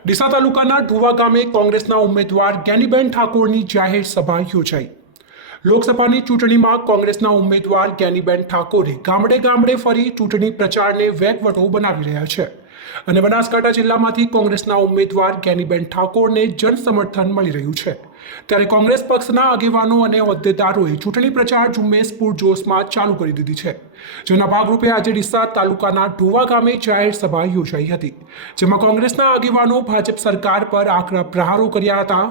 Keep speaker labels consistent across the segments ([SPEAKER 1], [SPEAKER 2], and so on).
[SPEAKER 1] ડીસા તાલુકાના ઢુવા ગામે કોંગ્રેસના ઉમેદવાર જ્ઞાનીબેન ઠાકોરની જાહેર સભા યોજાઈ. લોકસભાની ચૂંટણીમાં કોંગ્રેસના ઉમેદવાર જ્ઞાનીબેન ઠાકોરે ગામડે ગામડે ફરી ચૂંટણી પ્રચારને વેગવટો બનાવી રહ્યા છે. અને બનાસકાંઠા જિલ્લામાંથી કોંગ્રેસના ઉમેદવાર જ્ઞાનીબેન ઠાકોરને જનસમર્થન મળી રહ્યું છે. ત્યારે કોંગ્રેસ પક્ષના આગેવાનો અને હોદ્દેદારોએ ચૂંટણી પ્રચાર ઝુંબેશ પૂરજોશમાં ચાલુ કરી દીધી છે. જેના ભાગરૂપે આજે ડીસા તાલુકાના ઢુવા ગામે જાહેર સભા યોજાઈ હતી, જેમાં કોંગ્રેસના આગેવાનો ભાજપ સરકાર પર આકરા પ્રહારો કર્યા હતા.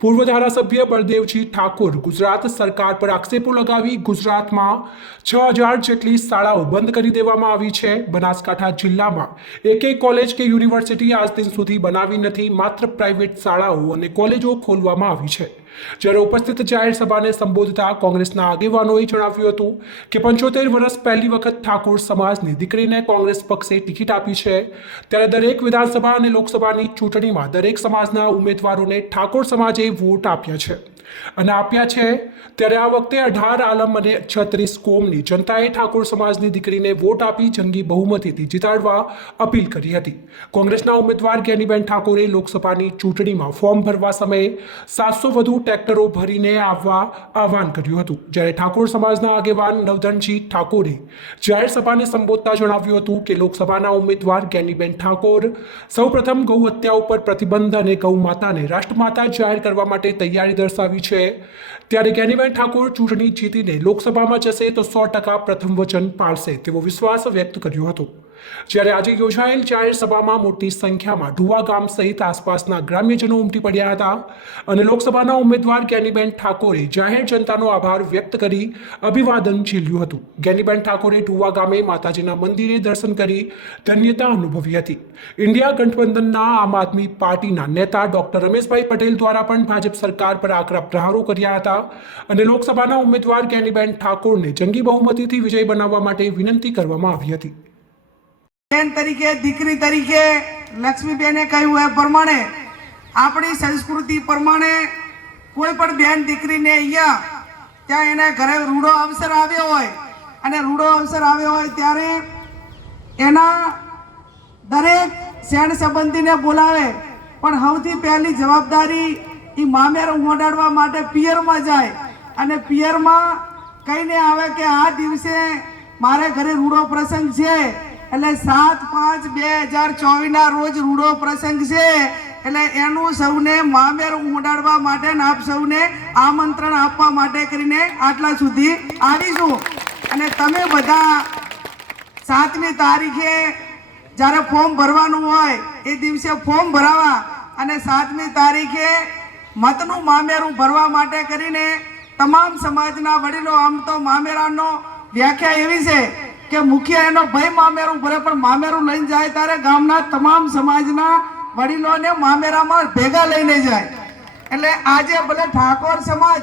[SPEAKER 1] પૂર્વ ધારાસભ્ય બળદેવજી ઠાકોર ગુજરાત સરકાર પર આક્ષેપો લગાવી ગુજરાતમાં છ હજાર જેટલી શાળાઓ બંધ કરી દેવામાં આવી છે. બનાસકાંઠા જિલ્લામાં એક એક કોલેજ કે યુનિવર્સિટી આજ દિન સુધી બનાવી નથી, માત્ર પ્રાઇવેટ શાળાઓ અને કોલેજો ખોલવામાં આવી છે. જ્યારે ઉપસ્થિત જાહેર સભાને સંબોધતા કોંગ્રેસના આગેવાનોએ જણાવ્યું હતું કે પંચોતેર વર્ષ પહેલી વખત ઠાકોર સમાજની દીકરીને કોંગ્રેસ પક્ષે ટિકિટ આપી છે, ત્યારે દરેક વિધાનસભા અને લોકસભાની ચૂંટણીમાં દરેક સમાજના ઉમેદવારોને ઠાકોર સમાજે વોટ આપ્યા છે. અને આપ્યા છે, ત્યારે આ વખતે અઢાર આલમ અને છત્રીસ કોમની જનતાએ ઠાકોર સમાજની દીકરીને વોટ આપી જંગી બહુમતીથી જીતાડવા અપીલ કરી હતી. કોંગ્રેસના ઉમેદવાર જ્ઞાનીબેન ઠાકોરે લોકસભાની ચૂંટણીમાં ફોર્મ ભરવા સમયે સાતસો વધુ ટ્રેક્ટરો ભરીને આવવા આહવાન કર્યું હતું. જ્યારે ઠાકોર સમાજના આગેવાન નવધનજી ઠાકોરે જાહેર સભાને સંબોધતા જણાવ્યું હતું કે લોકસભાના ઉમેદવાર જ્ઞાનીબેન ઠાકોર સૌપ્રથમ ગૌ હત્યા ઉપર પ્રતિબંધ અને ગૌ માતાને રાષ્ટ્રમાતા જાહેર કરવા માટે તૈયારી દર્શાવી છે. ત્યારે જ્ઞાનીબેન ઠાકોર ચૂંટણી જીતીને લોકસભામાં જશે તો સો ટકા પ્રથમ વચન પાળશે તેવો વિશ્વાસ વ્યક્ત કર્યો હતો. જ્યારે આજે યોજાયેલ જાહેર સભામાં મોટી સંખ્યામાં ઢુવા ગામ સહિત આસપાસના ગ્રામ્યજનો ઉમટી પડ્યા હતા અને લોકસભાના ઉમેદવાર જ્ઞાનીબેન ઠાકોરે જાહેર જનતાનો આભાર વ્યક્ત કરી અભિવાદન ઝીલ્યું હતું. જ્ઞાનીબેન ઠાકોરે ઢુવા ગામે માતાજીના મંદિરે દર્શન કરી ધન્યતા અનુભવી હતી. ઇન્ડિયા ગઠબંધનના આમ આદમી પાર્ટીના નેતા ડોક્ટર રમેશભાઈ પટેલ દ્વારા પણ ભાજપ સરકાર પર આકરા પ્રહારો કર્યા હતા અને લોકસભાના ઉમેદવાર જ્ઞાનીબેન ઠાકોરને જંગી બહુમતીથી વિજય બનાવવા માટે વિનંતી કરવામાં આવી હતી.
[SPEAKER 2] બેન તરીકે, દીકરી તરીકે, લક્ષ્મીબેને કહ્યું એ પ્રમાણે, આપણી સંસ્કૃતિ પ્રમાણે કોઈ પણ બેન દીકરીને અહીંયા ત્યાં એને ઘરે રૂડો અવસર આવ્યો હોય અને રૂડો અવસર આવ્યો હોય ત્યારે એના દરેક શેણ સંબંધીને બોલાવે. પણ સૌથી પહેલી જવાબદારી એ મામેર ઉમડાડવા માટે પિયરમાં જાય અને પિયરમાં કહીને આવે કે આ દિવસે મારે ઘરે રૂડો પ્રસંગ છે. એટલે સાત પાંચ બે હજાર ચોવીસના રોજ રૂડો પ્રસંગ છે. એટલે એનું સૌને મામેર ઉડાડવા માટે આપ સૌને આમંત્રણ આપવા માટે કરીને આટલા સુધી આવીશું. અને તમે બધા સાતમી તારીખે જ્યારે ફોર્મ ભરવાનું હોય એ દિવસે ફોર્મ ભરાવા અને સાતમી તારીખે મતનું મામેરું ભરવા માટે કરીને તમામ સમાજના વડીલો, આમ તો મામેરાનો વ્યાખ્યા એવી છે કે મુખ્ય, એનો ભય મામેરું ભરે, પણ મામેરું લઈને જાય ત્યારે ગામના તમામ સમાજના વડીલોને મામેરામાં ભેગા લઈને જાય. એટલે આજે ભલે ઠાકોર સમાજ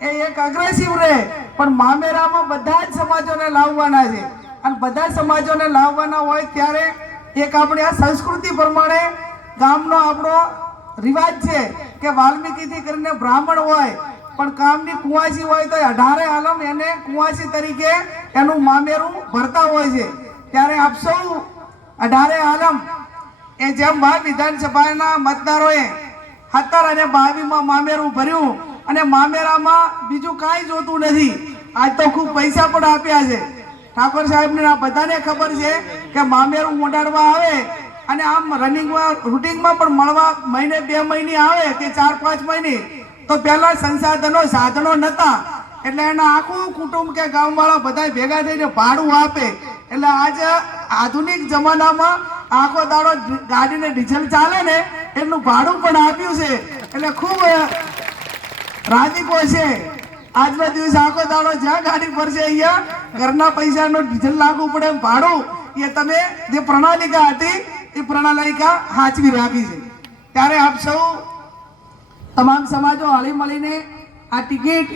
[SPEAKER 2] એ એક અગ્રેસિવ રહે, પણ મામેરામાં બધા જ સમાજોને લાવવાના છે. અને બધા સમાજોને લાવવાના હોય ત્યારે એક આપણી આ સંસ્કૃતિ પ્રમાણે ગામનો આપણો રિવાજ છે કે વાલ્મીકીથી કરીને બ્રાહ્મણ હોય પણ કામની કુંવાસી હોય તો અઢારે આલમ એને કુંવાસી તરીકે એનું મામેરું ભરતા હોય છે. ત્યારે આપ સૌ અઢારે આલમ એ જેમ વા વિધાનસભાના મતદારોએ સત્તર અને બાવીમાં મામેરું ભર્યું અને મામેરામાં બીજું કાંઈ જોતું નથી. આજ તો ખૂબ પૈસા પણ આપ્યા છે. ઠાકોર સાહેબને આ બધાને ખબર છે કે મામેરું મોડાડવા આવે અને આમ રનિંગમાં રૂટિંગમાં પણ મળવા મહિને બે મહિને આવે કે ચાર પાંચ મહિને. તો પહેલા સંસાધનો સાધનો નહોતા એટલે એના આખું કુટુંબ કે ગામવાળા બધા ભેગા થઈને ભાડું આપે. એટલે આજે આધુનિક જમાનામાં આખો દાડો ગાડીને ડીઝલ ચાલે ને એટલું ભાડું પણ આપ્યું છે. એટલે ખૂબ રાજીકો છે. આજનો દિવસ આખો દાડો જ્યાં ગાડી ફરશે અહીંયા ઘરના પૈસાનું ડીઝલ લાગવું પડે એમ ભાડું, એ તમે જે પ્રણાલિકા હતી, એ પ્રણાલિકા હાચવી રાખી છે. ત્યારે આપ સૌ તમામ સમાજો હળી મળીને આ ટિકિટ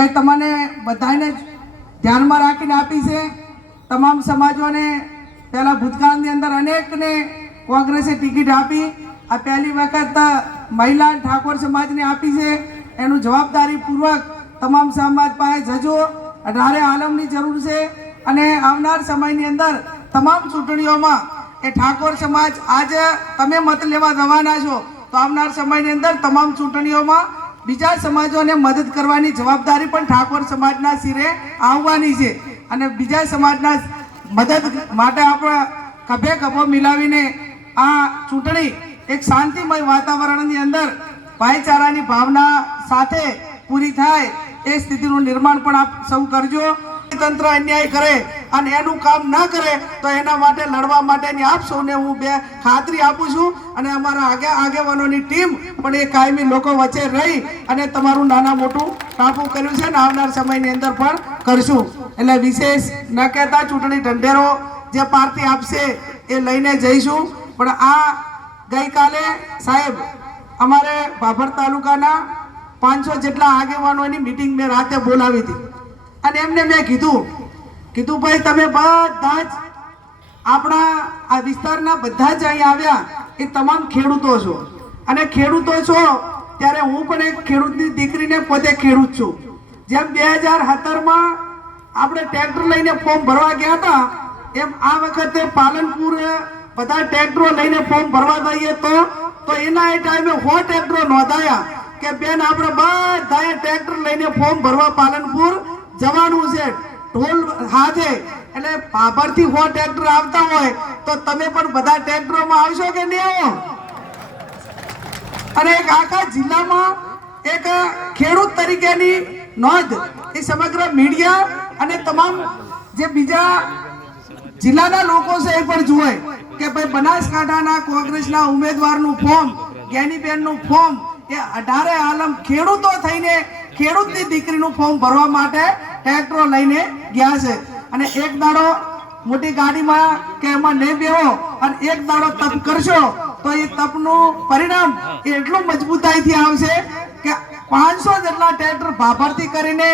[SPEAKER 2] એ તમને બધાને ધ્યાનમાં રાખીને આપી છે. તમામ સમાજોને પહેલા ભૂતકાળની અંદર અનેકને કોંગ્રેસે ટિકિટ આપી. આ પહેલી વખત મહિલા ઠાકોર સમાજને આપી છે. એનું જવાબદારીપૂર્વક તમામ સમાજ પાસે જજો. અઢારે આલમની જરૂર છે અને આવનાર સમયની અંદર તમામ ચૂંટણીઓમાં એ ઠાકોર સમાજ આજે તમે મત લેવા રવાના છો. તો આવનાર સમયની અંદર તમામ ચૂંટણીઓમાં બીજા સમાજોને મદદ કરવાની જવાબદારી પણ ઠાકોર સમાજના શિરે આવવાની છે. અને બીજા સમાજના મદદ માટે આપણે ખભે કભો મિલાવીને આ ચૂંટણી એક શાંતિમય વાતાવરણની અંદર ભાઈચારાની ભાવના સાથે પૂરી થાય એ સ્થિતિનું નિર્માણ પણ આપ સૌ કરજો. તંત્ર અન્યાય કરે અને એનું કામ ન કરે, તો એના માટે લડવા માટેની આપ સૌને હું બે ખાતરી આપું છું. અને અમારા આગે, આગેવાનોની ટીમ પણ એ કાયમી લોકો વચ્ચે રહી અને તમારું નાના મોટું કાપું કર્યું છે ને આવનાર સમયની અંદર પણ કરશું. એટલે વિશેષ ન કહેતા ચૂંટણી ઢંઢેરો જે પાર્ટી આપશે એ લઈને જઈશું. પણ આ ગઈકાલે સાહેબ, અમારે ભાભર તાલુકાના પાંચસો જેટલા આગેવાનોની મિટિંગ મેં રાતે બોલાવી હતી. અને એમને મેં કીધું કીધું, ભાઈ, તમે બધા જ આપણા આ વિસ્તારના બધા જ અહીં આવ્યા, એ તમામ ખેડૂતો છો. અને ખેડૂતો છો ત્યારે હું પણ એક ખેડૂતની દીકરીને પોતે ખેડૂત છું. જેમ બે હજાર સત્તરમાં આપણે ટ્રેક્ટર લઈને ફોર્મ ભરવા ગયા હતા, એમ આ વખતે પાલનપુર બધા ટ્રેક્ટરો લઈને ફોર્મ ભરવા જઈએ તો તો એના એ ટાઈમે હો ટ્રેક્ટરો નોંધાયા કે બેન, આપણે બધાએ ટ્રેક્ટર લઈને ફોર્મ ભરવા પાલનપુર જવાનું છે. ઢોલ હાથે એટલે ભાભરથી હો ટ્રેક્ટર આવતા હોય, તો તમે પણ બધા ટ્રેક્ટરોમાં આવશો કે નહીં આવો? અને એક આખા જિલ્લામાં એક ખેડૂત તરીકેની નોંધ એ સમગ્ર મીડિયા અને તમામ જે બીજા જિલ્લાના લોકો છે એ પણ જુએ કે ભાઈ બનાસકાંઠાના કોંગ્રેસના ઉમેદવારનું ફોર્મ, જ્ઞાનીબેનનું ફોર્મ એ અઢારે આલમ ખેડૂતો થઈને ખેડૂતની દીકરીનું ફોર્મ ભરવા માટે ટ્રેક્ટરો લઈને ગયા છે. અને એક દાડો મોટી ગાડીમાં કે એમાં નહીં બેહો અને એક દાડો તપ કરશો, તો એ તપનું પરિણામ એટલું મજબૂતાઈથી આવશે કે પાંચસો જેટલા ટ્રેક્ટર ભાભરથી કરીને,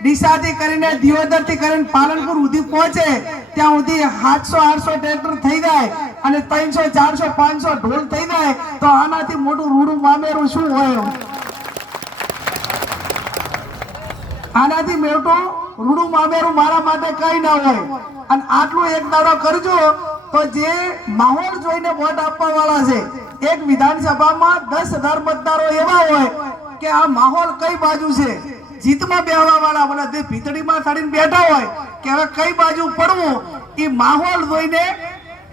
[SPEAKER 2] ડીસાથી કરીને, દિયોદરથી કરીને પાલનપુર સુધી પહોંચે, ત્યાં સુધી સાતસો, આઠસો ટ્રેક્ટર થઈ જાય અને ત્રણસો, ચારસો, પાંચસો ઢોલ થઈ જાય, તો આનાથી મોટું રૂડું મામેરું શું હોય? આનાથી મોટું રૂડું મામેરું મારા માટે કઈ ના હોય. અને આટલું એક દાડો કરજો તો જે માહોલ જોઈને વોટ આપવા વાળા છે, એક વિધાનસભામાં દસ હજાર મતદારો એવા હોય કે આ માહોલ કઈ બાજુ છે? જીતમાં બેહવા વાળા બધા તે ભીતડીમાં સાડીને બેઠા હોય કે હવે કઈ બાજુ પડવું એ માહોલ જોઈને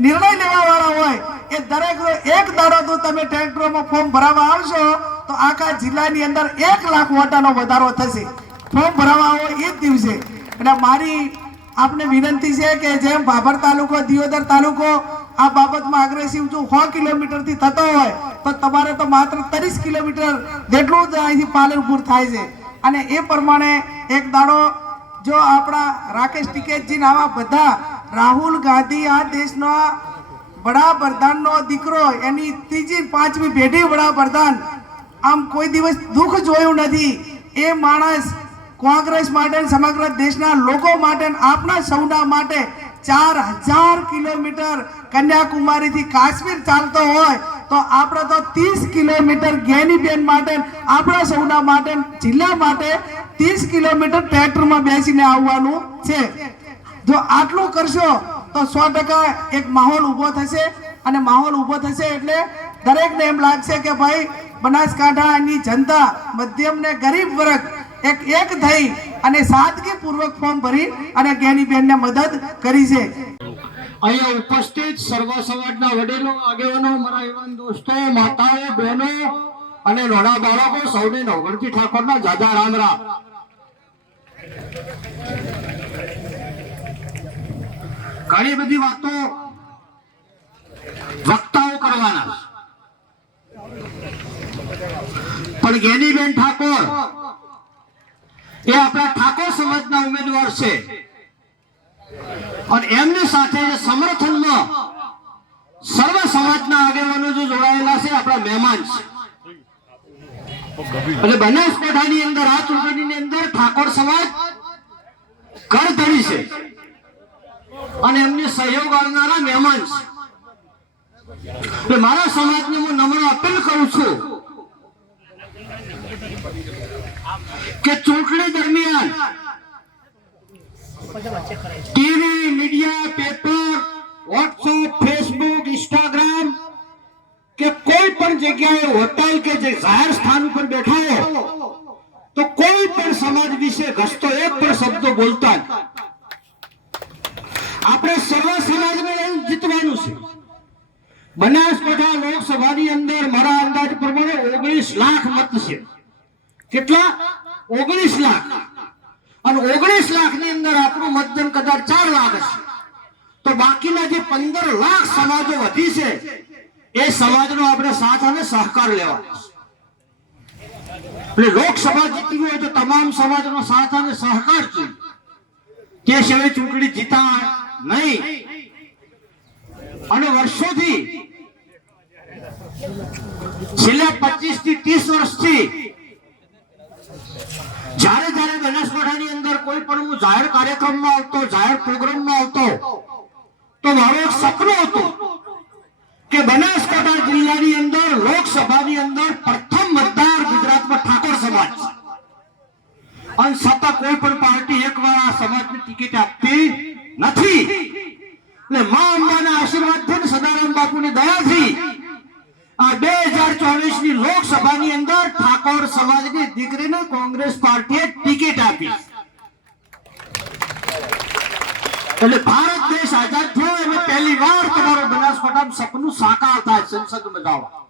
[SPEAKER 2] નિર્ણય લેવા વાળા હોય. એ દરેક એક દાડો તો તમે ટ્રેક્ટરોમાં ફોર્મ ભરાવા આવશો, તો આખા જિલ્લાની અંદર એક લાખ વોટાનો વધારો થશે. ફોર્મ ભરાવા આવો એ જ દિવસે. એટલે મારી આપને વિનંતી છે કે જેમ ભાભર તાલુકો, દિયોદર તાલુકો, આ બાબતમાં અગ્રેસિવ જો સો કિલોમીટરથી થતો હોય, તો તમારે તો માત્ર ત્રીસ કિલોમીટર જેટલું જ અહીંથી પાલનપુર થાય છે. અને એ પ્રમાણે એક દાડો જો આપણા રાકેશ ટિકેતજી આવા બધા રાહુલ ગાંધી આ દેશનો વડાપ્રધાનનો દીકરો, એની ત્રીજી પાંચમી પેઢી વડાપ્રધાન, આમ કોઈ દિવસ દુઃખ જોયું નથી. એ માણસ કોંગ્રેસ માટે સમગ્ર દેશના લોકો માટે આપણા સૌના માટે ચાર હજાર કિલોમીટર કન્યાકુમારીથી કાશ્મીર ચાલતો હોય તો આપણે તો ત્રીસ કિલોમીટર ગેનીબેન માટે આપણા સૌના માટે જિલ્લા માટે ત્રીસ કિલોમીટર ટ્રેક્ટરમાં બેસીને આવવાનું છે. જો આટલું કરશો તો સો ટકા એક માહોલ ઊભો થશે અને માહોલ ઊભો થશે એટલે દરેકને એમ લાગશે કે ભાઈ બનાસકાંઠાની જનતા, મધ્યમ ને ગરીબ વર્ગ એક એક થઈ અને સાદગીપૂર્વક ફોર્મ ભરી અને જ્ઞાનીબેનને મદદ કરી છે.
[SPEAKER 3] અહીંયા ઉપસ્થિત સર્વ સમાજના વડીલો, આગેવાનો, મારા યુવાન દોસ્તો, માતાઓ, બહેનો અને નાના બાળકો, સૌને નવગણથી ઠાકોરના જાજા રામ રામ. ઘણી બધી વાતો વક્તાઓ કરવાના પણ જ્ઞાનીબેન ઠાકોર એ આપણા ઠાકોર સમાજના ઉમેદવાર છે. અને એમની સાથે સમર્થનમાં સર્વ સમાજના આગેવાનો જે જોડાયેલા છે, આપણા મહેમાન છે. એટલે બનાસકાંઠાની અંદર, આ ચૂંટણીની અંદર ઠાકોર સમાજ ઘર ધરી છે. અને એમને સહયોગ આવનારા મહેમાન છે. એટલે મારા સમાજને હું નમ્ર અપીલ કરું છું કે ચૂંટણી દરમિયાન TV media paper WhatsApp Facebook Instagram કે કોઈ પણ જગ્યાએ હોટલ કે જે જાહેર સ્થાન ઉપર બેઠા હો, તો કોઈ પણ સમાજ વિશે ઘસતો એક પણ શબ્દ બોલતા આપણે સર્વ સમાજને એવું જીતવાનું છે. બનાસકાંઠા લોકસભાની અંદર મારા અંદાજ પ્રમાણે ઓગણીસ લાખ મત છે. કેટલા? ઓગણીસ લાખ. અને ઓગણીસ લાખની અંદર આપણું મતદાન કદાચ ચાર લાખ હશે. તો બાકીના જે પંદર લાખ સમાજો વધી છે, એ સમાજનો આપણે સાથ અને સહકાર લેવાનો એટલે લોકસભા જીતવી હોય તો તમામ સમાજનો સાથ અને સહકાર જોઈએ તે સિવાય ચૂંટણી જીતા નહીં. અને વર્ષોથી છેલ્લા પચીસથી ત્રીસ વર્ષથી જ્યારે જ્યારે બનાસકાંઠાની અંદર કોઈ પણ હું જાહેર કાર્યક્રમમાં આવતો, જાહેર પ્રોગ્રામમાં આવતો, તો મારો એક સપનો હતો કે બનાસકાંઠા જિલ્લાની અંદર, લોકસભાની અંદર પ્રથમ મતદાર ગુજરાતમાં ઠાકોર સમાજ. અને છતાં કોઈ પણ પાર્ટી એકવાર આ સમાજની ટિકિટ આપતી નથી. એટલે મા અંબાના આશીર્વાદથી ને સદારામ બાપુની દયાથી આ બે હજાર ચોવીસની લોકસભાની અંદર ઠાકોર સમાજની દીકરીને કોંગ્રેસ પાર્ટીએ ટિકિટ આપી. એટલે ભારત દેશ આઝાદ થયો એટલે પહેલી વાર તમારો બનાસકાંઠામાં સપનું સાકાર થાય સંસદ જાઓ.